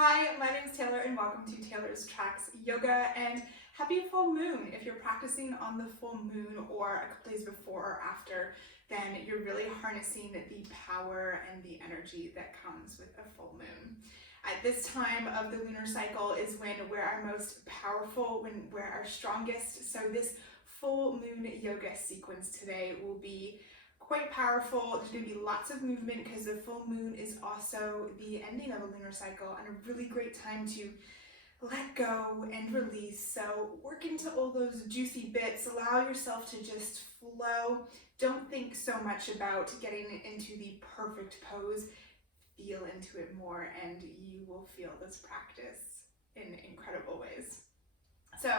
Hi, my name is Taylor and welcome to Taylor's Tracks Yoga, and happy full moon. If you're practicing on the full moon or a couple days before or after, then you're really harnessing the power and the energy that comes with a full moon. At this time of the lunar cycle is when we're our most powerful, when we're our strongest. So this full moon yoga sequence today will be quite powerful. There's going to be lots of movement because the full moon is also the ending of a lunar cycle and a really great time to let go and release. So work into all those juicy bits, allow yourself to just flow. Don't think so much about getting into the perfect pose. Feel into it more and you will feel this practice in incredible ways. So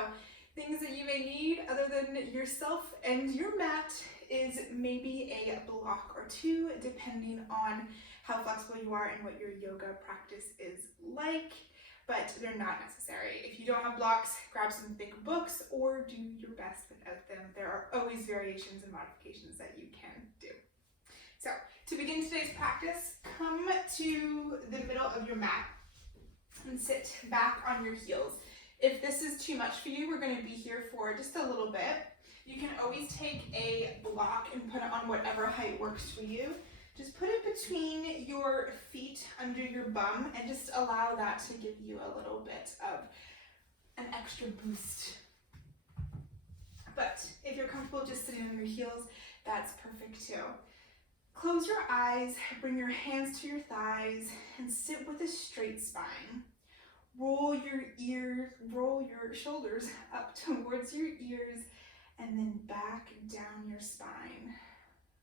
things that you may need other than yourself and your mat is maybe a block or two, depending on how flexible you are and what your yoga practice is like, but they're not necessary. If you don't have blocks, grab some thick books or do your best without them. There are always variations and modifications that you can do. So to begin today's practice, come to the middle of your mat and sit back on your heels. If this is too much for you, we're going to be here for just a little bit. You can always take a block and put it on whatever height works for you. Just put it between your feet under your bum and just allow that to give you a little bit of an extra boost. But if you're comfortable just sitting on your heels, that's perfect too. Close your eyes, bring your hands to your thighs, and sit with a straight spine. Roll your shoulders up towards your ears and then back down your spine.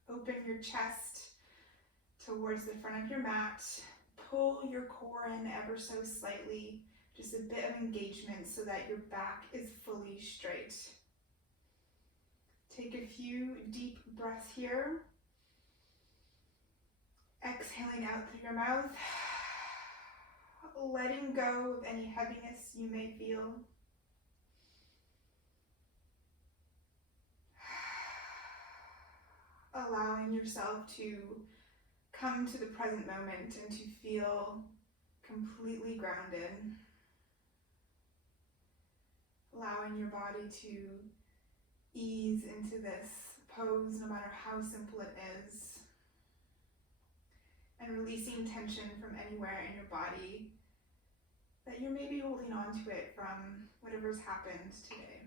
Open your chest towards the front of your mat. Pull your core in ever so slightly, just a bit of engagement so that your back is fully straight. Take a few deep breaths here. Exhaling out through your mouth. Letting go of any heaviness you may feel. Allowing yourself to come to the present moment and to feel completely grounded. Allowing your body to ease into this pose no matter how simple it is. And releasing tension from anywhere in your body that you're maybe holding on to it from whatever's happened today.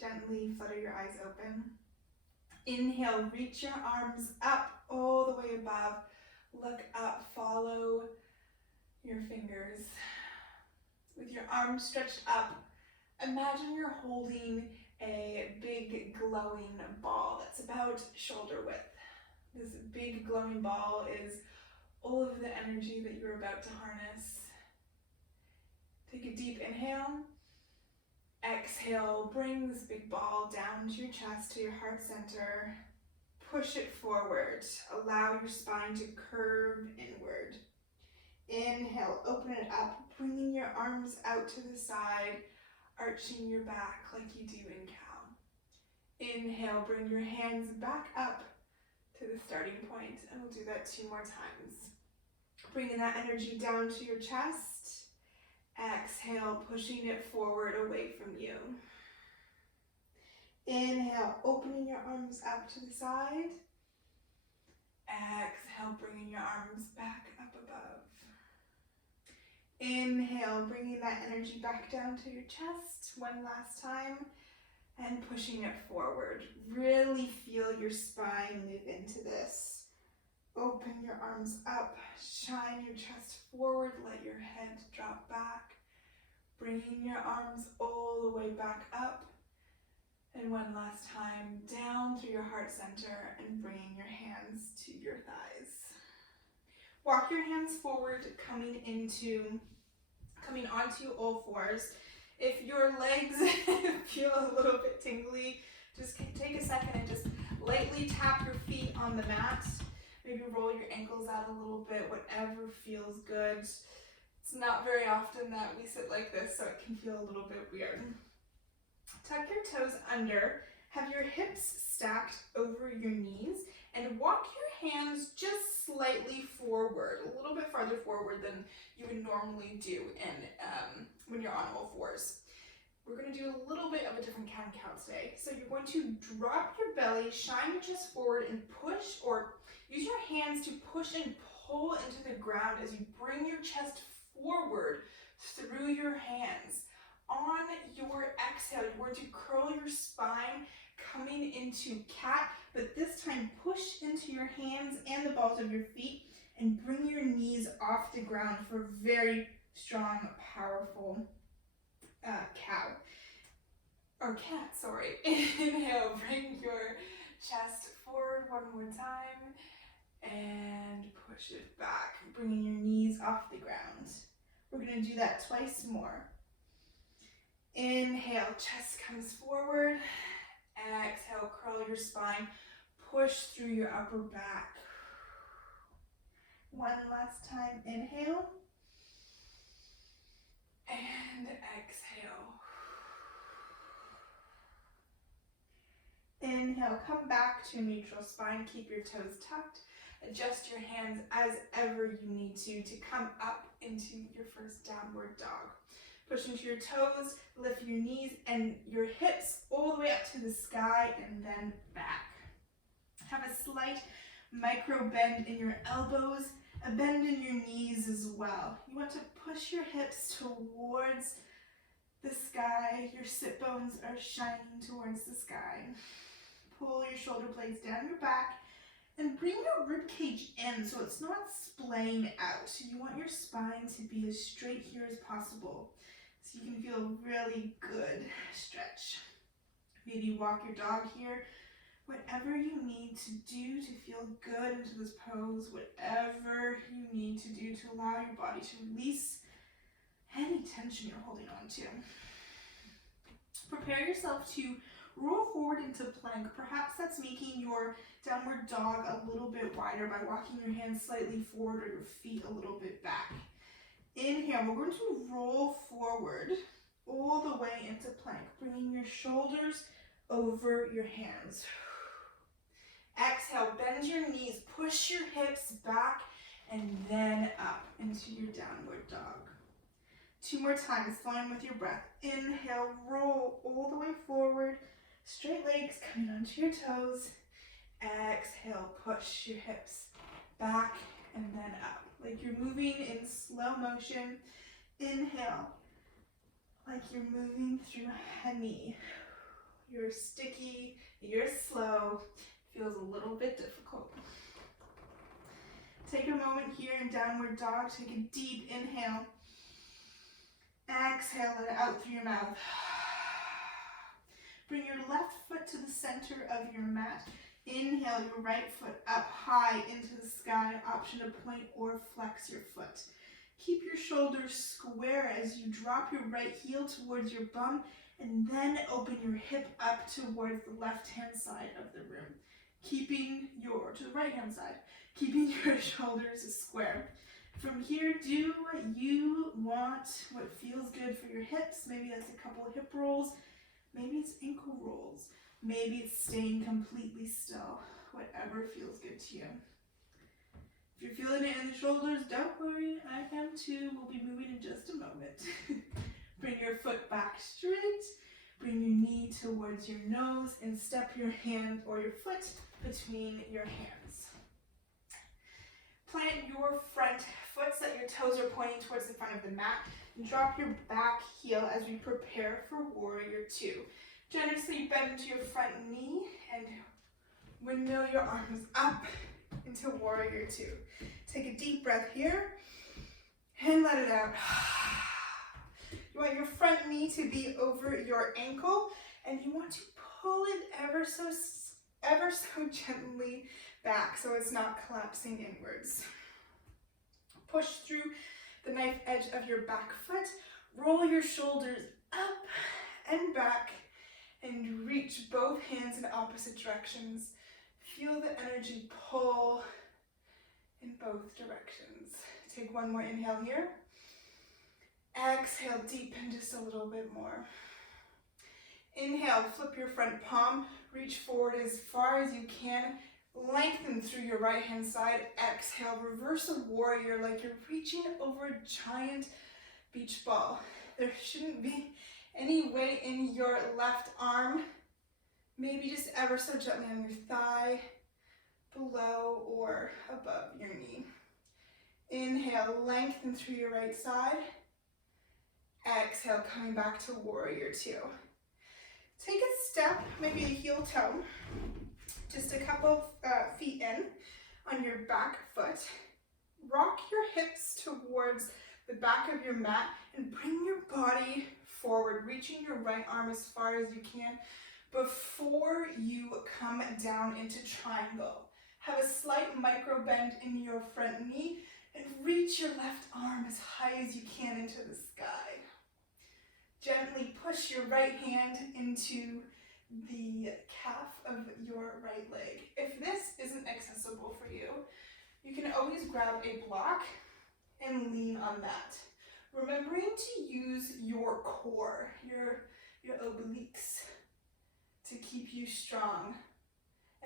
Gently flutter your eyes open. Inhale, reach your arms up all the way above. Look up, follow your fingers. With your arms stretched up, imagine you're holding a big glowing ball that's about shoulder width. This big glowing ball is all of the energy that you're about to harness. Take a deep inhale. Exhale, bring this big ball down to your chest, to your heart center. Push it forward. Allow your spine to curve inward. Inhale, open it up, bringing your arms out to the side, arching your back like you do in cow. Inhale, bring your hands back up to the starting point, and we'll do that 2 more times. Bringing that energy down to your chest. Exhale, pushing it forward away from you. Inhale, opening your arms up to the side. Exhale, bringing your arms back up above. Inhale, bringing that energy back down to your chest 1 last time and pushing it forward. Really feel your spine move into this. Open your arms up, shine your chest forward, let your head drop back. Bringing your arms all the way back up. And 1 last time, down through your heart center and bringing your hands to your thighs. Walk your hands forward, coming onto all fours. If your legs feel a little bit tingly, just take a second and just lightly tap your feet on the mat. Maybe roll your ankles out a little bit, whatever feels good. It's not very often that we sit like this, so it can feel a little bit weird. Tuck your toes under, have your hips stacked over your knees, and walk your hands just slightly forward, a little bit farther forward than you would normally do when you're on all fours. We're going to do a little bit of a different count today. So you're going to drop your belly, shine your chest forward, and push, or use your hands to push and pull into the ground as you bring your chest forward through your hands. On your exhale, you're going to curl your spine, coming into cat, but this time push into your hands and the balls of your feet and bring your knees off the ground for a very strong, powerful cat, sorry. Inhale, bring your chest forward one more time and push it back, bringing your knees off the ground. We're going to do that twice more. Inhale, chest comes forward. Exhale, curl your spine, push through your upper back. One last time, inhale. And exhale. Inhale, come back to neutral spine, keep your toes tucked. Adjust your hands as ever you need to come up into your first downward dog. Push into your toes, lift your knees and your hips all the way up to the sky and then back. Have a slight micro bend in your elbows, a bend in your knees as well. You want to push your hips towards the sky. Your sit bones are shining towards the sky. Pull your shoulder blades down your back and bring your rib cage in so it's not splaying out. You want your spine to be as straight here as possible so you can feel really good stretch. Maybe walk your dog here. Whatever you need to do to feel good into this pose, whatever you need to do to allow your body to release any tension you're holding on to. Prepare yourself to roll forward into plank. Perhaps that's making your downward dog a little bit wider by walking your hands slightly forward or your feet a little bit back. Inhale, we're going to roll forward all the way into plank, bringing your shoulders over your hands. Exhale, bend your knees, push your hips back, and then up into your downward dog. Two more times, flowing with your breath. Inhale, roll all the way forward, straight legs coming onto your toes. Exhale, push your hips back and then up, like you're moving in slow motion. Inhale, like you're moving through honey. You're sticky, you're slow, feels a little bit difficult. Take a moment here in downward dog. Take a deep inhale. Exhale it out through your mouth. Bring your left foot to the center of your mat. Inhale your right foot up high into the sky. Option to point or flex your foot. Keep your shoulders square as you drop your right heel towards your bum and then open your hip up towards the left-hand side of the room. To the right-hand side, keeping your shoulders square. From here, do what you want, what feels good for your hips. Maybe that's a couple of hip rolls. Maybe it's ankle rolls. Maybe it's staying completely still. Whatever feels good to you. If you're feeling it in the shoulders, don't worry, I am too. We'll be moving in just a moment. Bring your foot back straight. Bring your knee towards your nose and step your hand or your foot between your hands. Plant your front foot so that your toes are pointing towards the front of the mat. And drop your back heel as we prepare for Warrior Two. Generously bend into your front knee and windmill your arms up into Warrior Two. Take a deep breath here and let it out. You want your front knee to be over your ankle and you want to pull it ever so gently back so it's not collapsing inwards. Push through the knife edge of your back foot. Roll your shoulders up and back and reach both hands in opposite directions. Feel the energy pull in both directions. Take one more inhale here. Exhale, deepen just a little bit more. Inhale, flip your front palm, reach forward as far as you can, Lengthen through your right hand side. Exhale, reverse a warrior like you're reaching over a giant beach ball. There shouldn't be any weight in your left arm. Maybe just ever so gently on your thigh, below or above your knee. Inhale, lengthen through your right side. Exhale, coming back to warrior two. Take a step, maybe a heel toe, just a couple feet in on your back foot. Rock your hips towards the back of your mat and bring your body forward, reaching your right arm as far as you can before you come down into triangle. Have a slight micro bend in your front knee and reach your left arm as high as you can into the sky. Gently push your right hand into the calf of your right leg. If this isn't accessible for you, you can always grab a block and lean on that. Remembering to use your core, your obliques, to keep you strong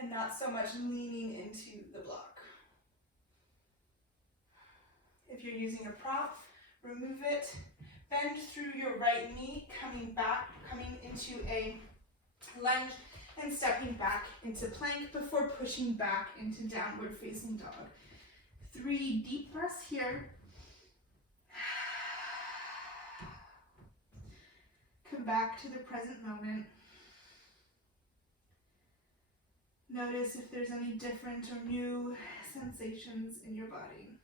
and not so much leaning into the block. If you're using a prop, remove it. Bend through your right knee, coming back, coming into a lunge and stepping back into plank before pushing back into downward facing dog. 3 deep breaths here. Come back to the present moment. Notice if there's any different or new sensations in your body.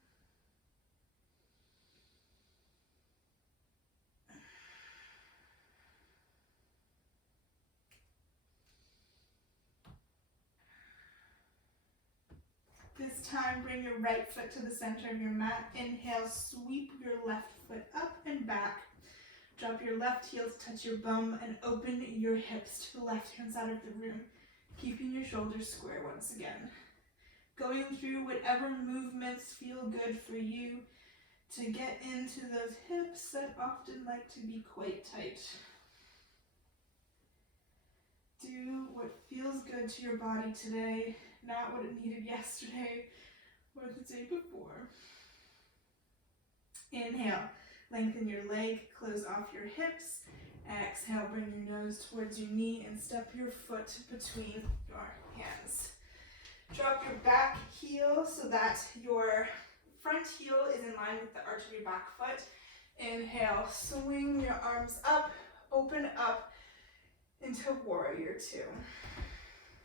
This time, bring your right foot to the center of your mat. Inhale, sweep your left foot up and back. Drop your left heel to touch your bum and open your hips to the left-hand side of the room, keeping your shoulders square once again. Going through whatever movements feel good for you to get into those hips that often like to be quite tight. Do what feels good to your body today, not what it needed yesterday or the day before. Inhale, lengthen your leg, close off your hips. Exhale, bring your nose towards your knee and step your foot between your hands. Drop your back heel so that your front heel is in line with the arch of your back foot. Inhale, swing your arms up, open up into warrior two.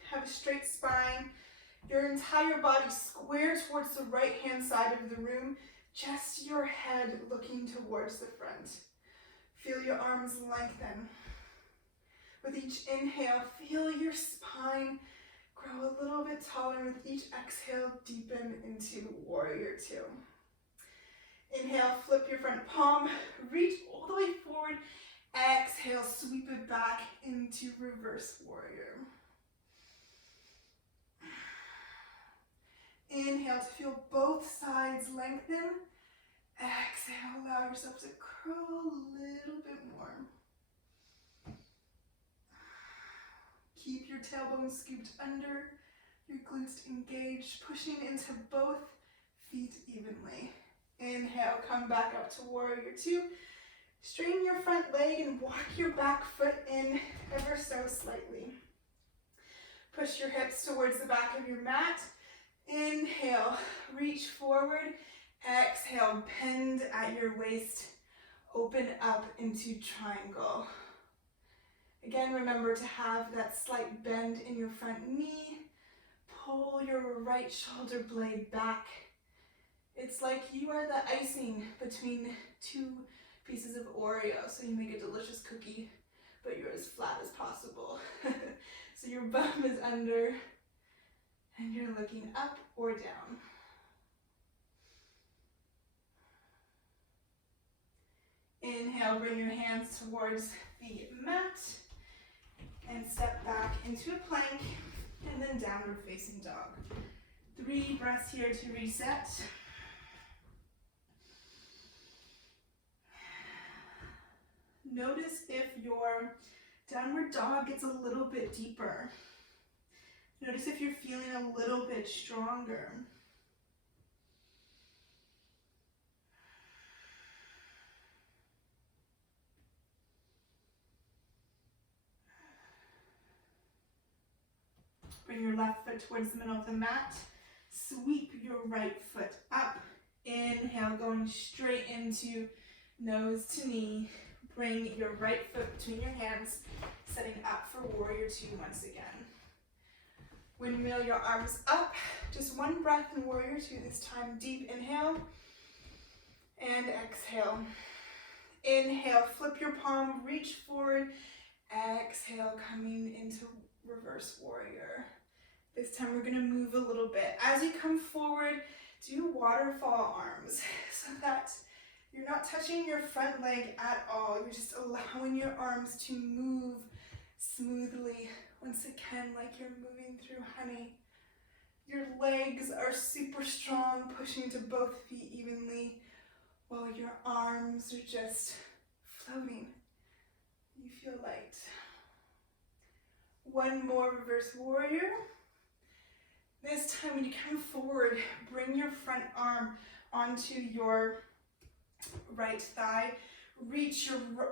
Have a straight spine, your entire body square towards the right hand side of the room, just your head looking towards the front. Feel your arms lengthen. With each inhale, feel your spine grow a little bit taller. With each exhale, deepen into warrior two. Inhale, flip your front palm, reach all the way forward. Exhale, sweep it back into reverse warrior. Inhale to feel both sides lengthen. Exhale, allow yourself to curl a little bit more. Keep your tailbone scooped under, your glutes engaged, pushing into both feet evenly. Inhale, come back up to warrior two. Straighten your front leg and walk your back foot in ever so slightly. Push your hips towards the back of your mat. Inhale, reach forward. Exhale, bend at your waist. Open up into triangle. Again, remember to have that slight bend in your front knee. Pull your right shoulder blade back. It's like you are the icing between two pieces of Oreo, so you make a delicious cookie, but you're as flat as possible. So your bum is under, and you're looking up or down. Inhale, bring your hands towards the mat, and step back into a plank, and then downward facing dog. 3 breaths here to reset. Notice if your downward dog gets a little bit deeper. Notice if you're feeling a little bit stronger. Bring your left foot towards the middle of the mat. Sweep your right foot up. Inhale, going straight into nose to knee. Bring your right foot between your hands, setting up for warrior two once again. Windmill your arms up. Just one breath in warrior two this time. Deep inhale and exhale. Inhale, flip your palm, reach forward. Exhale, coming into reverse warrior. This time we're gonna move a little bit. As you come forward, do waterfall arms so that you're not touching your front leg at all. You're just allowing your arms to move smoothly. Once again, like you're moving through honey. Your legs are super strong, pushing to both feet evenly, while your arms are just floating. You feel light. One more reverse warrior. This time when you come forward, bring your front arm onto your right thigh. Reach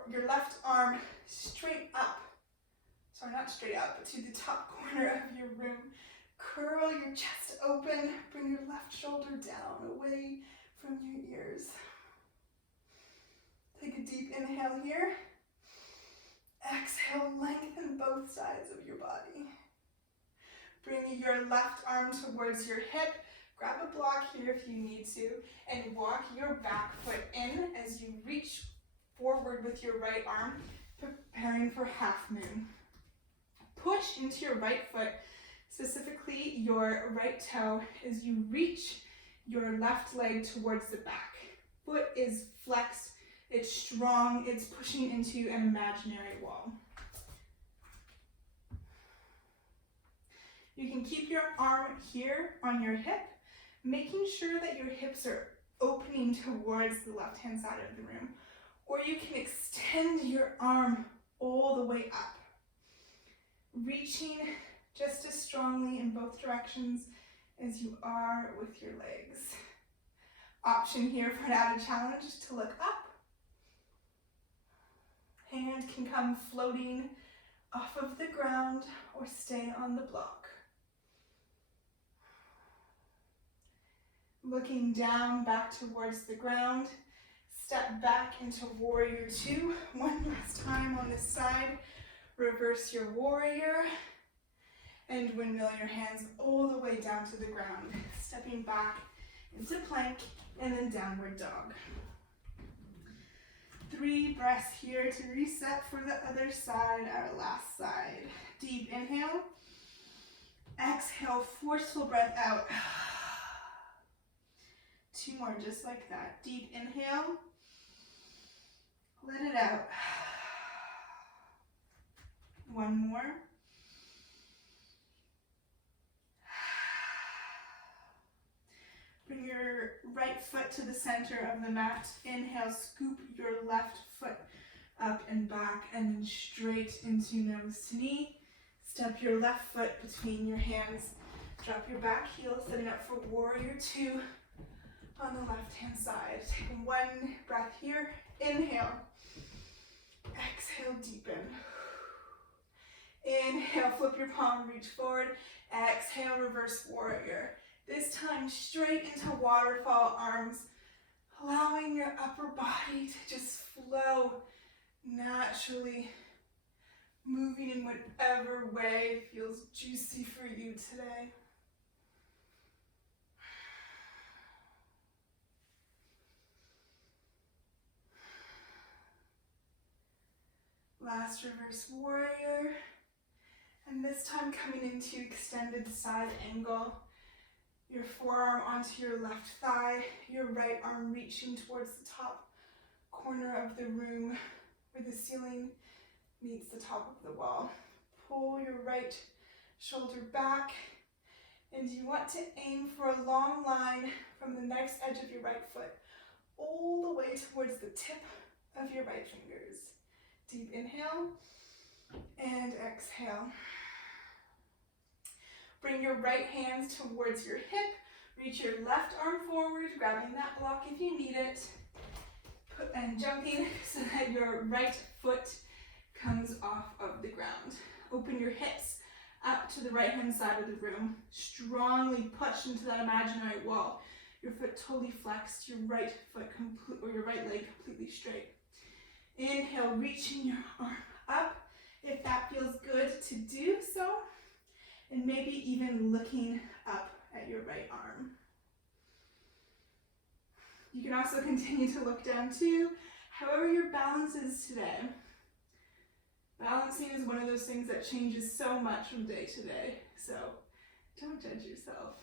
your left arm straight up. Sorry, not straight up, but to the top corner of your room. Curl your chest open. Bring your left shoulder down, away from your ears. Take a deep inhale here. Exhale, lengthen both sides of your body. Bring your left arm towards your hip. Grab a block here if you need to, and walk your back foot in as you reach forward with your right arm, preparing for half moon. Push into your right foot, specifically your right toe, as you reach your left leg towards the back. Foot is flexed, it's strong, it's pushing into an imaginary wall. You can keep your arm here on your hip, making sure that your hips are opening towards the left-hand side of the room. Or you can extend your arm all the way up, reaching just as strongly in both directions as you are with your legs. Option here for an added challenge is to look up. Hand can come floating off of the ground or stay on the block. Looking down back towards the ground, step back into warrior two. One last time on this side. Reverse your warrior and windmill your hands all the way down to the ground. Stepping back into plank and then downward dog. 3 breaths here to reset for the other side, our last side. Deep inhale. Exhale, forceful breath out. 2 more just like that. Deep inhale. Let it out. 1 more. Bring your right foot to the center of the mat. Inhale, scoop your left foot up and back and then straight into nose to knee. Step your left foot between your hands. Drop your back heel, setting up for warrior two on the left-hand side. Take 1 breath here. Inhale. Exhale, deepen. Inhale, flip your palm, reach forward. Exhale, reverse warrior. This time straight into waterfall arms, allowing your upper body to just flow naturally, moving in whatever way feels juicy for you today. Last reverse warrior, and this time coming into extended side angle. Your forearm onto your left thigh, your right arm reaching towards the top corner of the room where the ceiling meets the top of the wall. Pull your right shoulder back, and you want to aim for a long line from the next edge of your right foot all the way towards the tip of your right fingers. Deep inhale and exhale. Bring your right hand towards your hip. Reach your left arm forward, grabbing that block if you need it. And jumping so that your right foot comes off of the ground. Open your hips up to the right-hand side of the room. Strongly push into that imaginary wall. Your foot totally flexed, your right foot or your right leg completely straight. Inhale, reaching your arm up if that feels good to do so. And maybe even looking up at your right arm. You can also continue to look down too, however your balance is today. Balancing is one of those things that changes so much from day to day, so don't judge yourself.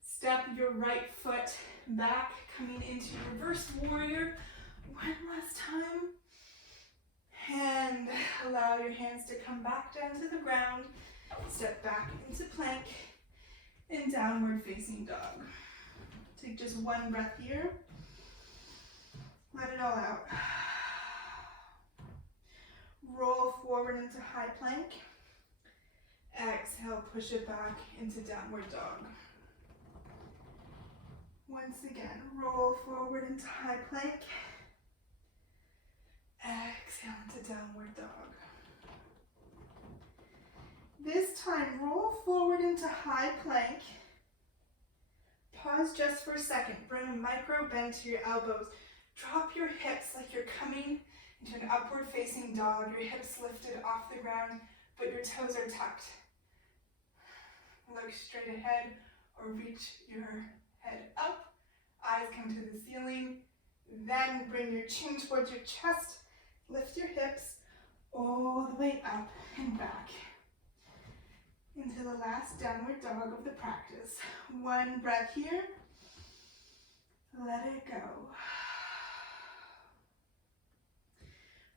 Step your right foot back, coming into reverse warrior. One last time. And allow your hands to come back down to the ground. Step back into plank and downward facing dog. Take just one breath here. Let it all out. Roll forward into high plank. Exhale, push it back into downward dog. Once again, roll forward into high plank. Exhale into downward dog. This time, roll forward into high plank. Pause just for a second. Bring a micro bend to your elbows. Drop your hips like you're coming into an upward facing dog. Your hips lifted off the ground, but your toes are tucked. Look straight ahead or reach your head up. Eyes come to the ceiling. Then bring your chin towards your chest. Lift your hips all the way up and back into the last downward dog of the practice. One breath here. Let it go.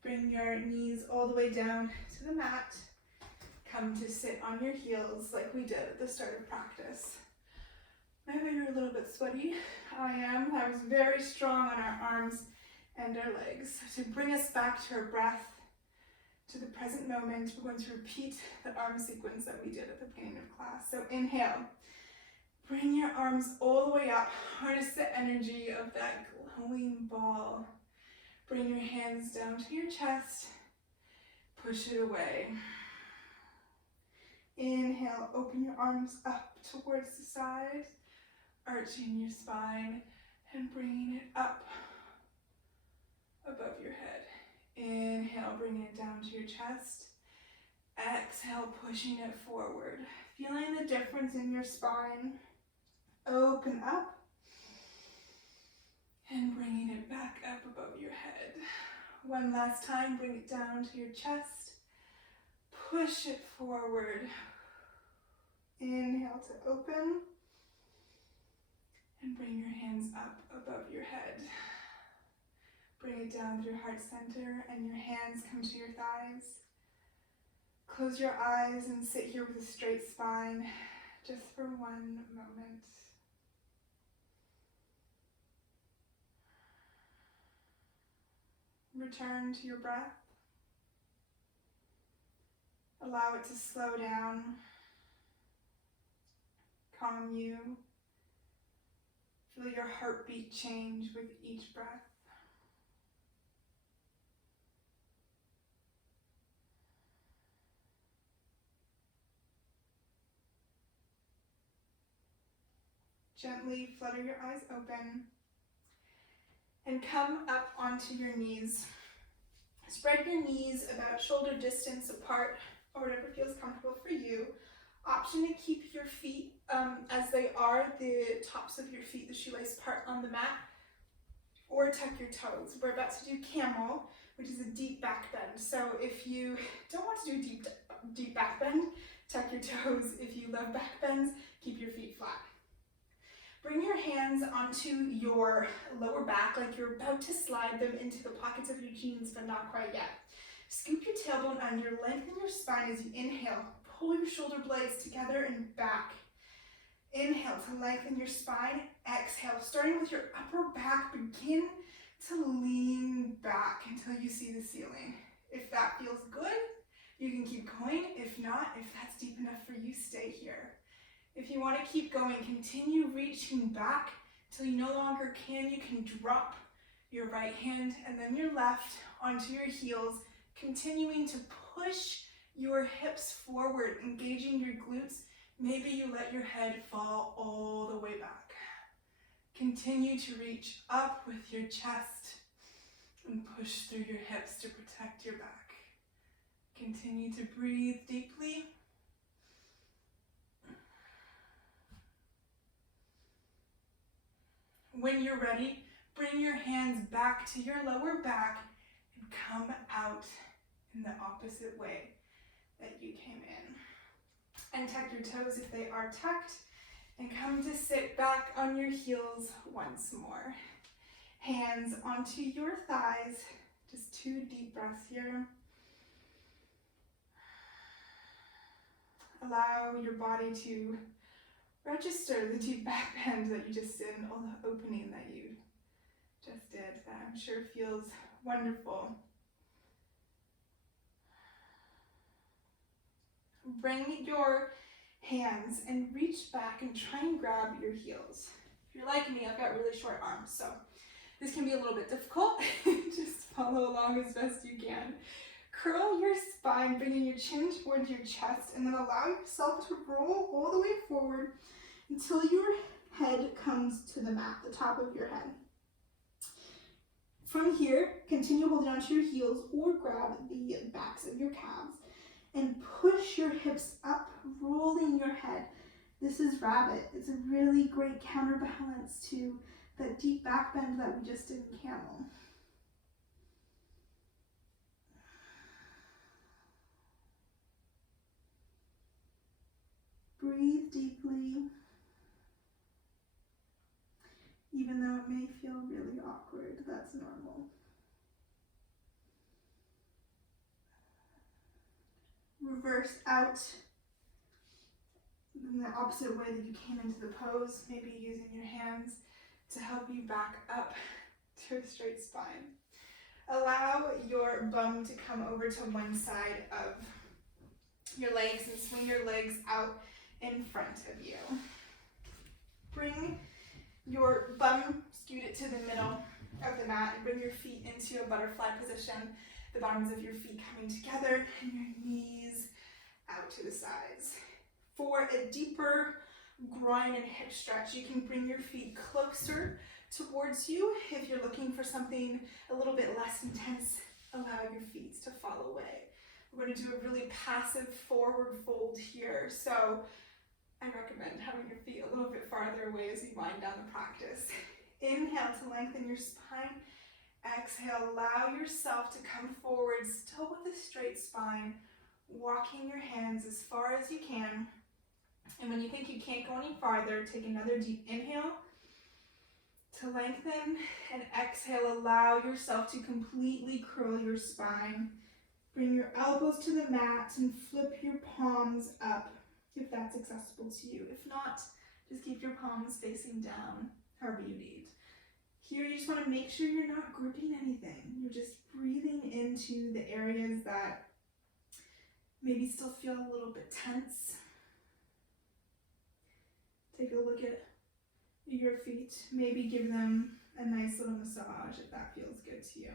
Bring your knees all the way down to the mat. Come to sit on your heels like we did at the start of practice. Maybe you're a little bit sweaty. I am. That was very strong on our arms and our legs. To bring us back to our breath, to the present moment, we're going to repeat the arm sequence that we did at the beginning of class. So inhale. Bring your arms all the way up. Harness the energy of that glowing ball. Bring your hands down to your chest. Push it away. Inhale, open your arms up towards the side, arching your spine and bringing it up above your head. Inhale, bring it down to your chest. Exhale, pushing it forward. Feeling the difference in your spine. Open up and bringing it back up above your head. One last time, bring it down to your chest. Push it forward. Inhale to open. And bring your hands up above your head. Bring it down to your heart center and your hands come to your thighs. Close your eyes and sit here with a straight spine just for one moment. Return to your breath. Allow it to slow down, calm you. Feel your heartbeat change with each breath. Gently flutter your eyes open and come up onto your knees. Spread your knees about shoulder distance apart or whatever feels comfortable for you. Option to keep your feet as they are, the tops of your feet, the shoelace part on the mat, or tuck your toes. We're about to do camel, which is a deep back bend. So if you don't want to do a deep back bend, tuck your toes. If you love back bends, keep your feet flat. Bring your hands onto your lower back like you're about to slide them into the pockets of your jeans, but not quite yet. Scoop your tailbone under, lengthen your spine as you inhale. Pull your shoulder blades together and back. Inhale to lengthen your spine. Exhale, starting with your upper back, begin to lean back until you see the ceiling. If that feels good, you can keep going. If not, if that's deep enough for you, stay here. If you want to keep going, continue reaching back till you no longer can. You can drop your right hand and then your left onto your heels, continuing to push your hips forward, engaging your glutes. Maybe you let your head fall all the way back. Continue to reach up with your chest and push through your hips to protect your back. Continue to breathe deeply. When you're ready, bring your hands back to your lower back and come out in the opposite way that you came in. And tuck your toes if they are tucked, and come to sit back on your heels once more. Hands onto your thighs, just 2 deep breaths here. Allow your body to register the deep back bend that you just did, and all the opening that you just did. That I'm sure feels wonderful. Bring your hands and reach back and try and grab your heels. If you're like me, I've got really short arms, so this can be a little bit difficult. Just follow along as best you can. Curl your spine, bringing your chin towards your chest, and then allow yourself to roll all the way forward until your head comes to the mat, the top of your head. From here, continue holding onto your heels or grab the backs of your calves and push your hips up, rolling your head. This is rabbit. It's a really great counterbalance to that deep back bend that we just did in camel. Breathe deeply, even though it may feel really awkward. That's normal. Reverse out in the opposite way that you came into the pose, maybe using your hands to help you back up to a straight spine. Allow your bum to come over to one side of your legs and swing your legs out in front of you. Bring your bum, scoot it to the middle of the mat, and bring your feet into a butterfly position. The bottoms of your feet coming together and your knees out to the sides. For a deeper groin and hip stretch, you can bring your feet closer towards you. If you're looking for something a little bit less intense, allow your feet to fall away. We're going to do a really passive forward fold here, so I recommend having your feet a little bit farther away as you wind down the practice. Inhale to lengthen your spine. Exhale, allow yourself to come forward, still with a straight spine, walking your hands as far as you can. And when you think you can't go any farther, take another deep inhale to lengthen, and exhale, allow yourself to completely curl your spine. Bring your elbows to the mat and flip your palms up if that's accessible to you. If not, just keep your palms facing down, however you need. Here, you just want to make sure you're not gripping anything. You're just breathing into the areas that maybe still feel a little bit tense. Take a look at your feet. Maybe give them a nice little massage if that feels good to you.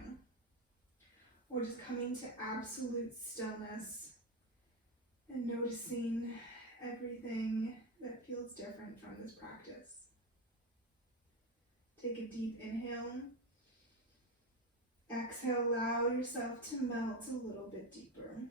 Or just coming to absolute stillness and noticing everything that feels different from this practice. Take a deep inhale. Exhale, allow yourself to melt a little bit deeper.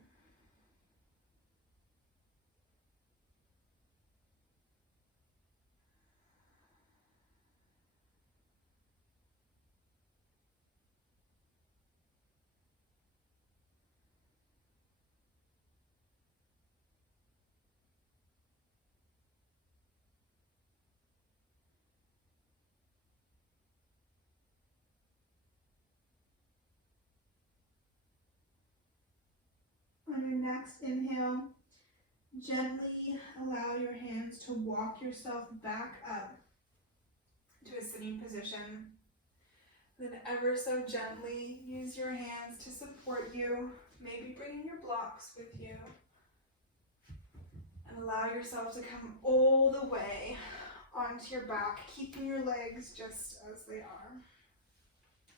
On your next inhale, gently allow your hands to walk yourself back up to a sitting position. Then ever so gently use your hands to support you, Maybe bringing your blocks with you. And allow yourself to come all the way onto your back, keeping your legs just as they are.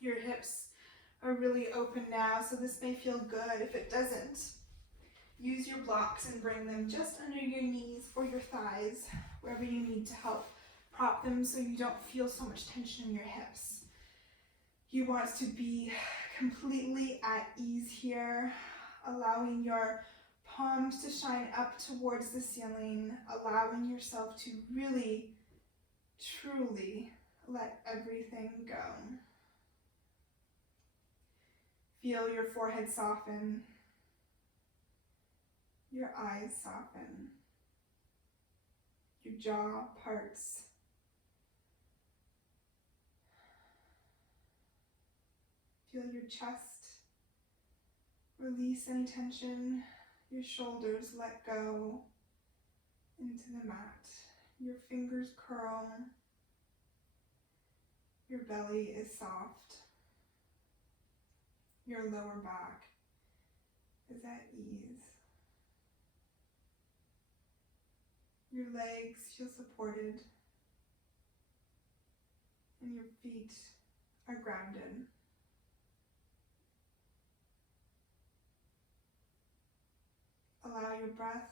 Your hips are really open now, so this may feel good. If it doesn't, use your blocks and bring them just under your knees or your thighs, wherever you need to help prop them so you don't feel so much tension in your hips. You want to be completely at ease here, allowing your palms to shine up towards the ceiling, allowing yourself to really, truly let everything go. Feel your forehead soften, your eyes soften, your jaw parts. Feel your chest release any tension, your shoulders let go into the mat, your fingers curl, your belly is soft, your lower back is at ease. Your legs feel supported, and your feet are grounded. Allow your breath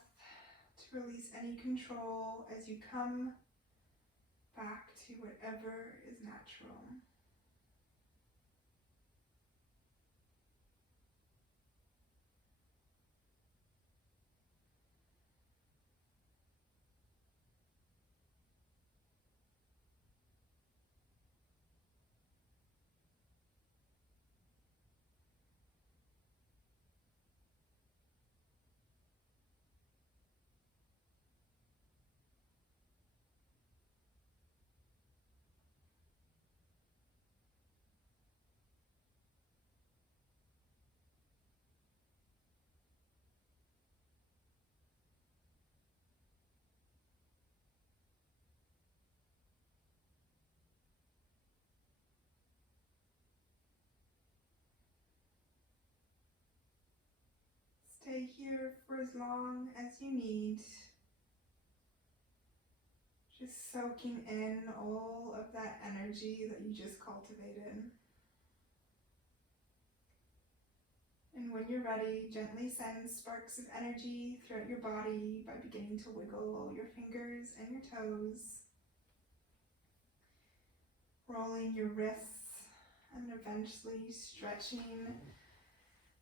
to release any control as you come back to whatever is natural. Stay here for as long as you need. Just soaking in all of that energy that you just cultivated. And when you're ready, gently send sparks of energy throughout your body by beginning to wiggle your fingers and your toes, rolling your wrists, and eventually stretching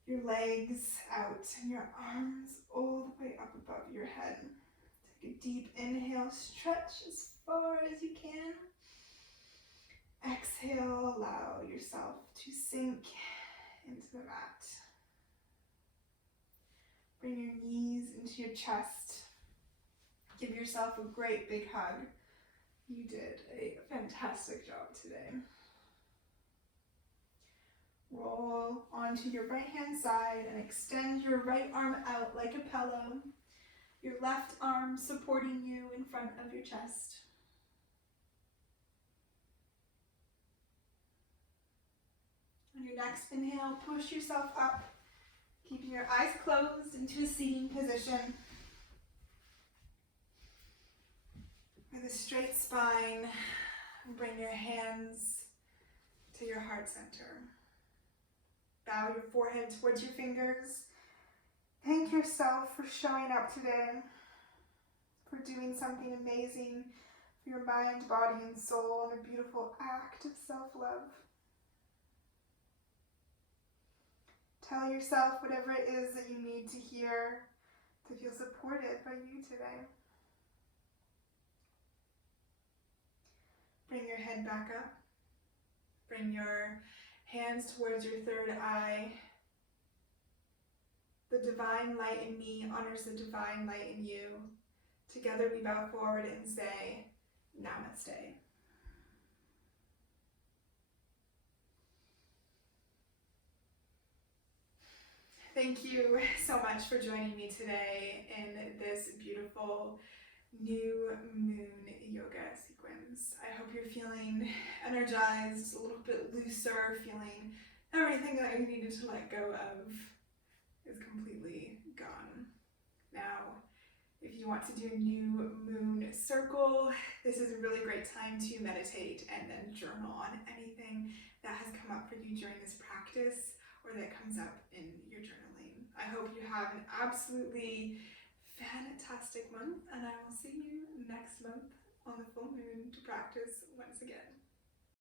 your legs out and your arms all the way up above your head. Take a deep inhale, stretch as far as you can. Exhale, allow yourself to sink into the mat. Bring your knees into your chest. Give yourself a great big hug. You did a fantastic job today. Roll onto your right hand side and extend your right arm out like a pillow. Your left arm supporting you in front of your chest. On your next inhale, push yourself up, keeping your eyes closed into a seating position. With a straight spine, bring your hands to your heart center. Bow your forehead towards your fingers. Thank yourself for showing up today, for doing something amazing for your mind, body, and soul in a beautiful act of self-love. Tell yourself whatever it is that you need to hear to feel supported by you today. Bring your head back up. Bring your hands towards your third eye. The divine light in me honors the divine light in you. Together we bow forward and say, Namaste. Thank you so much for joining me today in this beautiful new moon yoga sequence. I hope you're feeling energized, a little bit looser, feeling everything that you needed to let go of. is completely gone. Now, if you want to do a new moon circle, this is a really great time to meditate and then journal on anything that has come up for you during this practice or that comes up in your journaling. I hope you have an absolutely fantastic month, and I will see you next month on the full moon to practice once again.